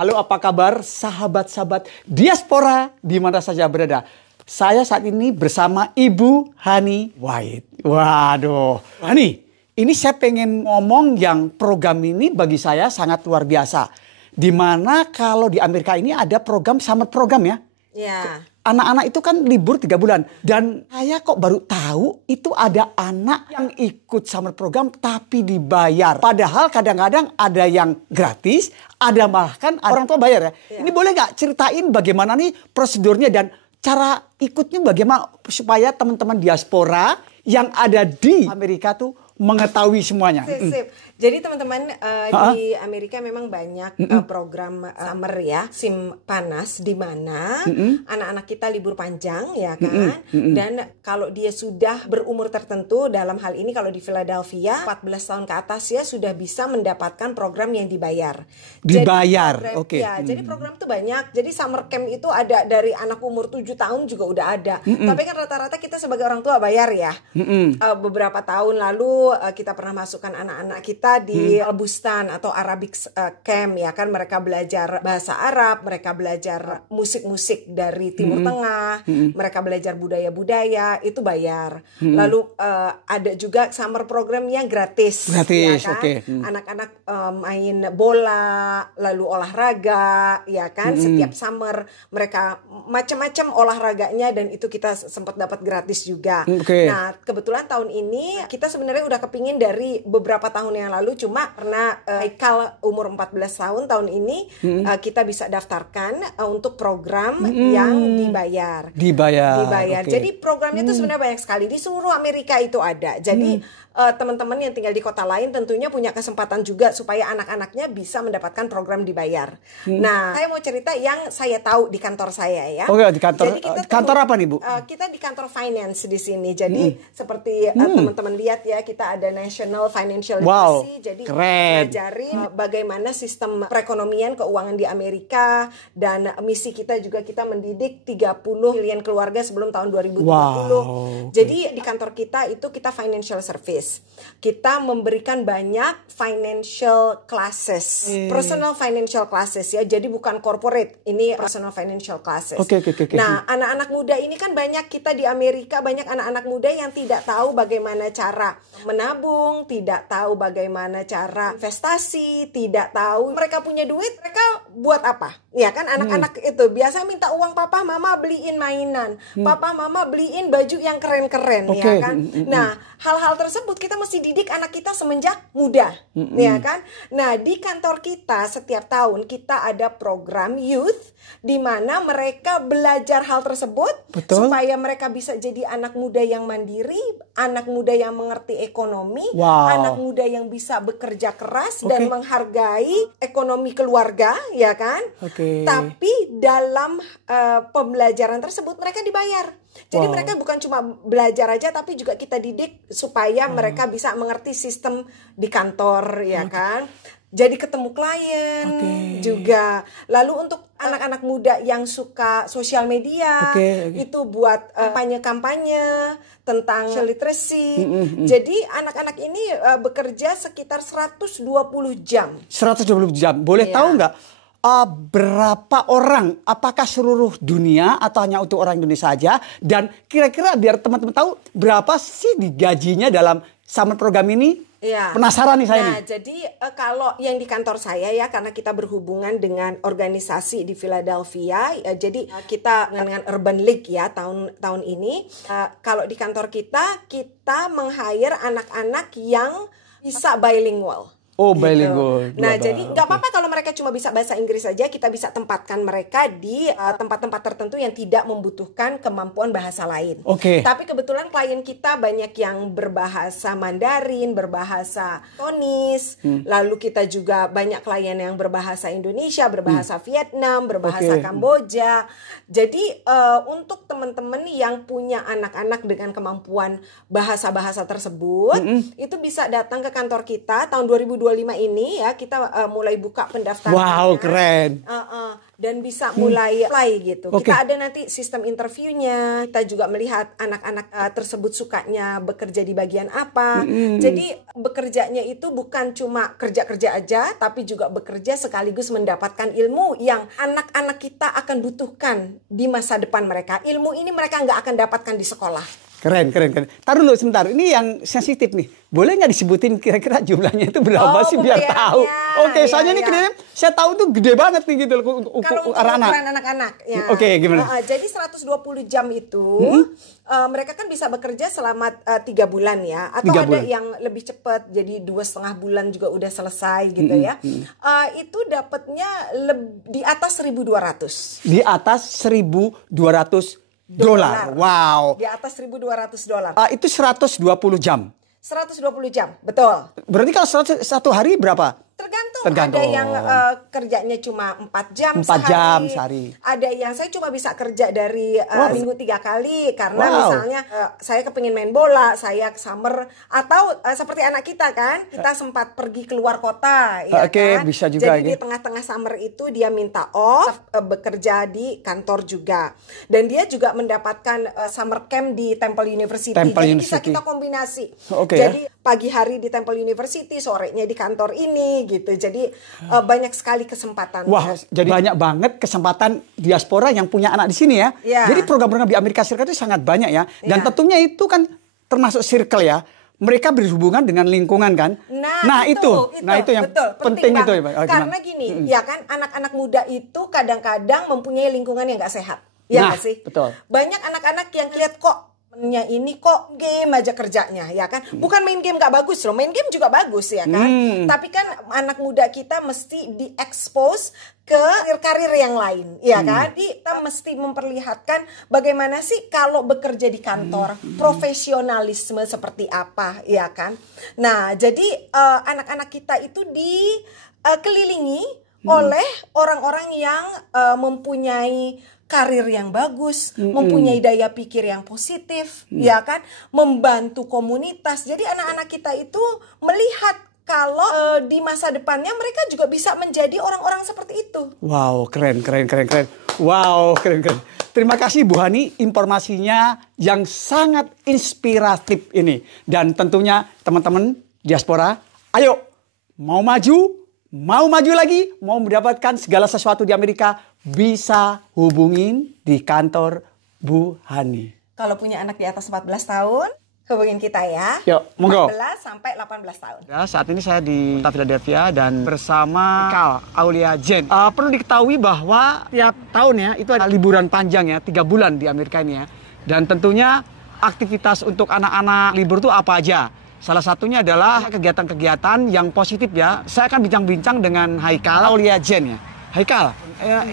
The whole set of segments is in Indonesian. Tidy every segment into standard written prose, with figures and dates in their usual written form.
Halo, apa kabar sahabat-sahabat diaspora di mana saja berada? Saya saat ini bersama Ibu Hani Wahid. Waduh, Hani, ini saya pengen ngomong yang program ini bagi saya sangat luar biasa. Dimana kalau di Amerika ini ada program summer program ya. Ya. Anak-anak itu kan libur 3 bulan. Dan saya kok baru tahu itu ada anak yang ikut summer program tapi dibayar. Padahal kadang-kadang ada yang gratis, ada malah kan orang tua bayar ya. Ini boleh nggak ceritain bagaimana nih prosedurnya dan cara ikutnya bagaimana supaya teman-teman diaspora yang ada di Amerika tuh mengetahui semuanya. Sip. Jadi teman-teman di Amerika memang banyak program summer ya, musim panas di mana anak-anak kita libur panjang ya kan. Dan kalau dia sudah berumur tertentu, dalam hal ini kalau di Philadelphia 14 tahun ke atas ya sudah bisa mendapatkan program yang dibayar. Dibayar, oke. Ya, jadi program itu banyak. Jadi summer camp itu ada dari anak umur 7 tahun juga udah ada. Tapi kan rata-rata kita sebagai orang tua bayar ya. Beberapa tahun lalu kita pernah masukkan anak-anak kita di Bustan atau Arabic Camp ya kan, mereka belajar bahasa Arab, mereka belajar musik-musik dari Timur Tengah, mereka belajar budaya-budaya, itu bayar. Lalu ada juga summer program yang gratis ya kan. Anak-anak main bola, lalu olahraga ya kan, setiap summer mereka macam-macam olahraganya dan itu kita sempat dapat gratis juga. Nah, kebetulan tahun ini kita sebenarnya udah kepingin dari beberapa tahun yang lalu, cuma karena Haikal umur 14 tahun ini kita bisa daftarkan untuk program yang dibayar. Jadi programnya itu sebenarnya banyak sekali di seluruh Amerika itu ada. Jadi teman-teman yang tinggal di kota lain tentunya punya kesempatan juga supaya anak-anaknya bisa mendapatkan program dibayar. Nah, saya mau cerita yang saya tahu di kantor saya ya. Di kantor. Jadi kantor apa nih, Bu? Kita di kantor finance di sini. Jadi seperti teman-teman lihat ya, kita ada National Financial Literacy. Jadi ngajarin bagaimana sistem perekonomian keuangan di Amerika, dan misi kita juga kita mendidik 30 miliar keluarga sebelum tahun 2030. Jadi di kantor kita itu kita financial service. Kita memberikan banyak financial classes, personal financial classes ya. Jadi bukan corporate, ini personal financial classes. Nah, anak-anak muda ini kan banyak kita di Amerika, banyak anak-anak muda yang tidak tahu bagaimana cara menabung, tidak tahu bagaimana cara investasi, tidak tahu mereka punya duit, mereka buat apa? Ya kan, anak-anak itu biasa minta uang papa mama beliin mainan, papa mama beliin baju yang keren-keren ya kan. Nah, hal-hal tersebut kita mesti didik anak kita semenjak muda, ya kan. Nah, di kantor kita setiap tahun kita ada program youth di mana mereka belajar hal tersebut supaya mereka bisa jadi anak muda yang mandiri, anak muda yang mengerti ekonomi, anak muda yang bisa bekerja keras dan menghargai ekonomi keluarga, ya kan. Tapi dalam pembelajaran tersebut mereka dibayar. Jadi mereka bukan cuma belajar aja, tapi juga kita didik supaya mereka bisa mengerti sistem di kantor, ya kan. Jadi ketemu klien juga. Lalu untuk anak-anak muda yang suka sosial media, itu buat kampanye-kampanye tentang literacy. Jadi anak-anak ini bekerja sekitar 120 jam. 120 jam. Boleh tahu nggak berapa orang? Apakah seluruh dunia atau hanya untuk orang Indonesia saja? Dan kira-kira biar teman-teman tahu berapa sih digajinya dalam summer program ini? Penasaran nih saya nih. Jadi kalau yang di kantor saya ya, karena kita berhubungan dengan organisasi di Philadelphia, jadi kita dengan Urban League ya tahun ini. Kalau di kantor kita meng-hire anak-anak yang bisa bilingual. Bilingual. Nah, jadi nggak apa-apa kalau mereka cuma bisa bahasa Inggris saja, kita bisa tempatkan mereka di tempat-tempat tertentu yang tidak membutuhkan kemampuan bahasa lain. Tapi kebetulan klien kita banyak yang berbahasa Mandarin, berbahasa Tonis, lalu kita juga banyak klien yang berbahasa Indonesia, berbahasa Vietnam, berbahasa Kamboja. Jadi untuk teman-teman yang punya anak-anak dengan kemampuan bahasa-bahasa tersebut, itu bisa datang ke kantor kita tahun 2025 ini ya, kita mulai buka pendaftaran. Wow, keren. dan bisa mulai apply gitu. Kita ada nanti sistem interviewnya, kita juga melihat anak-anak tersebut sukanya bekerja di bagian apa. Jadi bekerjanya itu bukan cuma kerja-kerja aja, tapi juga bekerja sekaligus mendapatkan ilmu yang anak-anak kita akan butuhkan di masa depan mereka. Ilmu ini mereka nggak akan dapatkan di sekolah. Keren. Taruh dulu sebentar. Ini yang sensitif nih. Boleh nggak disebutin kira-kira jumlahnya itu berapa sih biar tahu? Oke, soalnya ini kira-kira saya tahu tuh gede banget nih gitu kalau untuk ukuran anak-anak. Ya. Oke, gimana? Jadi 120 jam itu mereka kan bisa bekerja selama 3 bulan ya. Atau ada yang lebih cepat, jadi 2,5 bulan juga udah selesai gitu ya. Itu dapatnya di atas 1.200. Di atas 1.200 dolar. Wow. Di atas 1.200 dolar. Itu 120 jam. 120 jam, betul. Berarti kalau satu hari berapa? Tergantung. Ada yang kerjanya cuma 4 jam 4 jam sehari. Ada yang saya cuma bisa kerja dari minggu 3 kali. Karena misalnya saya kepingin main bola, saya ke summer. Atau seperti anak kita kan, kita sempat pergi keluar kota. Ya kan? Bisa juga. Jadi di tengah-tengah summer itu dia minta off, bekerja di kantor juga. Dan dia juga mendapatkan summer camp di Temple University. Jadi bisa kita kombinasi. Jadi pagi hari di Temple University, sorenya di kantor ini gitu. Jadi banyak sekali kesempatan. Wah, jadi banyak banget kesempatan diaspora yang punya anak di sini ya. Jadi program-program di Amerika Serikat itu sangat banyak ya. Dan tentunya itu kan termasuk circle ya. Mereka berhubungan dengan lingkungan kan. Nah itu yang betul, penting itu ya, Pak. Karena gini, ya kan anak-anak muda itu kadang-kadang mempunyai lingkungan yang nggak sehat. Ya nggak sih? Betul. Banyak anak-anak yang lihat kok ini kok game aja kerjanya ya kan, bukan main game gak bagus loh, main game juga bagus ya kan, tapi kan anak muda kita mesti diekspos ke karir yang lain ya kan. Kita mesti memperlihatkan bagaimana sih kalau bekerja di kantor, profesionalisme seperti apa ya kan. Nah jadi anak-anak kita itu dikelilingi oleh orang-orang yang mempunyai karir yang bagus, mempunyai daya pikir yang positif, ya kan, membantu komunitas. Jadi anak-anak kita itu melihat kalau di masa depannya mereka juga bisa menjadi orang-orang seperti itu. Wow, keren. Wow, keren. Terima kasih Bu Hani, informasinya yang sangat inspiratif ini. Dan tentunya teman-teman diaspora, ayo mau maju lagi, mau mendapatkan segala sesuatu di Amerika, bisa hubungin di kantor Bu Hani. Kalau punya anak di atas 14 tahun, hubungin kita ya. Yuk, monggo. 14 sampai 18 tahun. Ya, saat ini saya di kota Philadelphia dan bersama Kal Aulia Jen. Perlu diketahui bahwa tiap tahun ya, itu ada liburan panjang ya, 3 bulan di Amerika ini ya. Dan tentunya aktivitas untuk anak-anak libur itu apa aja? Salah satunya adalah kegiatan-kegiatan yang positif ya. Saya akan bincang-bincang dengan Haikal Aulia Jen ya. Haikal,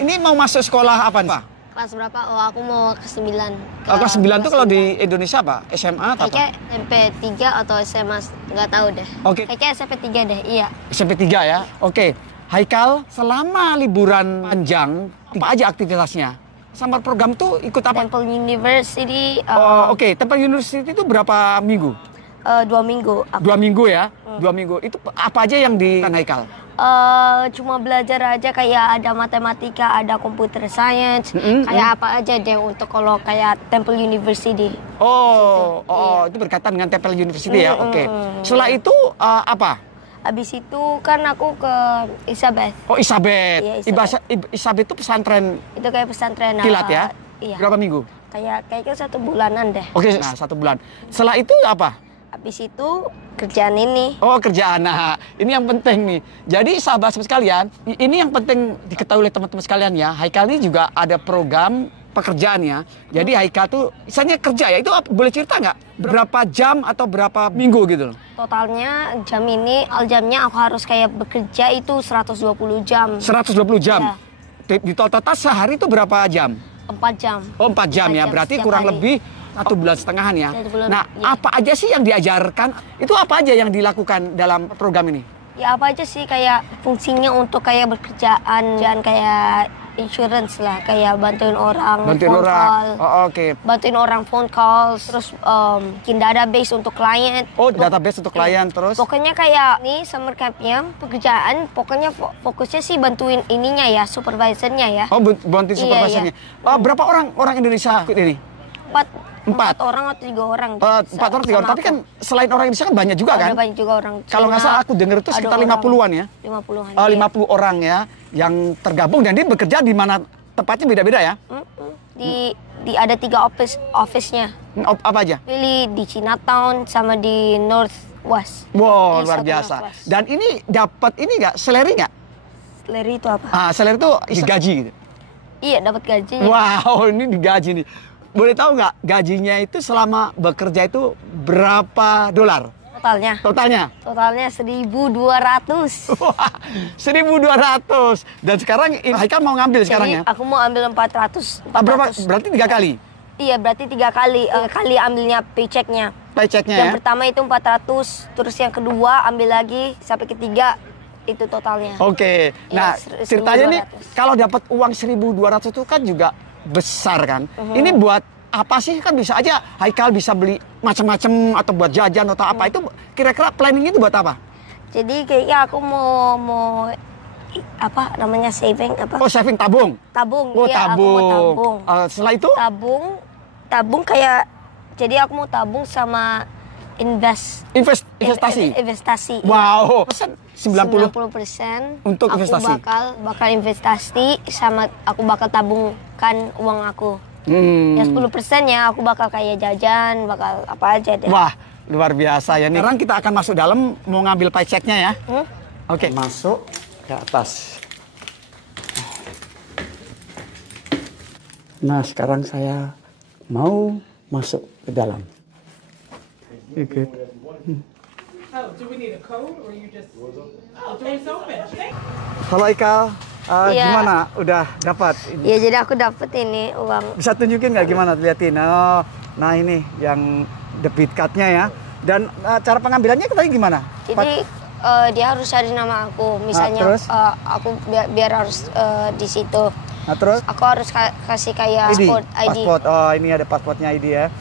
ini mau masuk sekolah apa nih Pak? Kelas berapa? Oh, aku mau kelas 9. Kelas 9 itu kalau di Indonesia apa? SMA atau apa? Kayaknya SMP 3 atau SMA, nggak tahu deh. Oke. Kayaknya SMP 3 deh, iya. SMP 3 ya? Oke. Haikal, selama liburan panjang, apa aja aktivitasnya? Summer program tuh ikut apa? Temple University. Oke. Temple University itu berapa minggu? 2 minggu. 2 minggu ya? 2 minggu. Itu apa aja yang di Haikal? Cuma belajar aja, kayak ada matematika, ada computer science, kayak apa aja deh untuk kalau kayak Temple University. Itu berkaitan dengan Temple University ya. Oke. Setelah itu apa? Habis itu kan aku ke Elizabeth. Oh, Elizabeth. Iya, Elizabeth itu pesantren. Itu kayak pesantren kilat ya? Iya. Berapa minggu? Kayaknya 1 bulanan deh. Oke, nah 1 bulan. Setelah itu apa? Habis itu kerjaan ini. Oh, kerjaan. Nah, ini yang penting nih. Jadi sahabat sekalian, ini yang penting diketahui oleh teman-teman sekalian ya. Haikal ini juga ada program pekerjaannya. Jadi Haikal tuh misalnya kerja ya, itu boleh cerita nggak? Berapa jam atau berapa minggu gitu loh? Totalnya jamnya aku harus kayak bekerja itu 120 jam. 120 jam? Ya. Di total sehari itu berapa jam? 4 jam. Oh, 4 jam ya. Berarti kurang lebih 1 bulan setengahan ya. Nah, apa aja sih yang diajarkan? Itu apa aja yang dilakukan dalam program ini? Ya apa aja sih, kayak fungsinya untuk kayak bekerjaan, kayak insurance lah, kayak bantuin orang Bantuin phone orang. call. Oh, oke. Bantuin orang phone calls, terus bikin database untuk klien. Oh, database untuk klien terus. Pokoknya kayak nih summer campnya pekerjaan, pokoknya fokusnya sih bantuin ininya ya, supervisornya ya. Oh, bantuin supervisornya. Iya. Berapa orang Indonesia ikut ini? Empat orang atau 3 orang. 4 orang 3 orang. Tapi kan selain orang Indonesia kan banyak juga kan? Ada banyak juga orang Cina. Kalau nggak salah aku dengar itu sekitar 50-an ya? 50-an. 50 orang ya yang tergabung dan dia bekerja di mana tempatnya beda-beda ya? Di ada 3 office-nya. Apa aja? Pilih di Chinatown sama di Northwest. Wow, luar biasa. Dan ini dapat ini nggak? Salary nggak? Salary itu apa? Salary itu gaji gitu? Iya, dapat gajinya. Wow, ini digaji nih. Boleh tahu nggak gajinya itu selama bekerja itu berapa dolar? Totalnya 1.200. Wah, 1.200. Dan sekarang Haikal mau ngambil sekarang ya? Aku mau ambil 400. Berapa? Berarti 3 kali? Iya, berarti 3 kali. Kali ambilnya paychecknya. Paychecknya Yang ya? pertama itu 400, terus yang kedua ambil lagi sampai ketiga itu totalnya. Oke. Nah, Ya, ceritanya nih 1.200. kalau dapat uang 1.200 itu kan juga besar kan? Ini buat apa sih? Kan bisa aja Haikal bisa beli macam-macam atau buat jajan atau apa. Itu kira-kira planning itu buat apa? Jadi kayaknya aku mau apa namanya saving apa? Oh, saving, tabung. Tabung. Oh, Iya, aku mau tabung. Setelah itu? Tabung kayak jadi aku mau tabung sama investasi. Investasi. Wow. 90% untuk investasi. Aku bakal investasi sama aku bakal tabungkan uang aku. Ya 10%-nya aku bakal kayak jajan, bakal apa aja deh. Wah, luar biasa ya nih. Sekarang kita akan masuk dalam mau ngambil paycheck-nya ya. Oke. Masuk ke atas. Nah, sekarang saya mau masuk ke dalam. Oke. Halo Haikal, gimana? Udah dapat? Iya, jadi aku dapat ini uang. Bisa tunjukin nggak gimana? Liatin. Oh, nah ini yang debit card-nya ya. Dan cara pengambilannya tadi gimana? Jadi dia harus cari nama aku. Misalnya aku biar harus di situ. Nah terus? Aku harus kasih kayak ID. Pasport. Oh, ini ada pasportnya ID ya.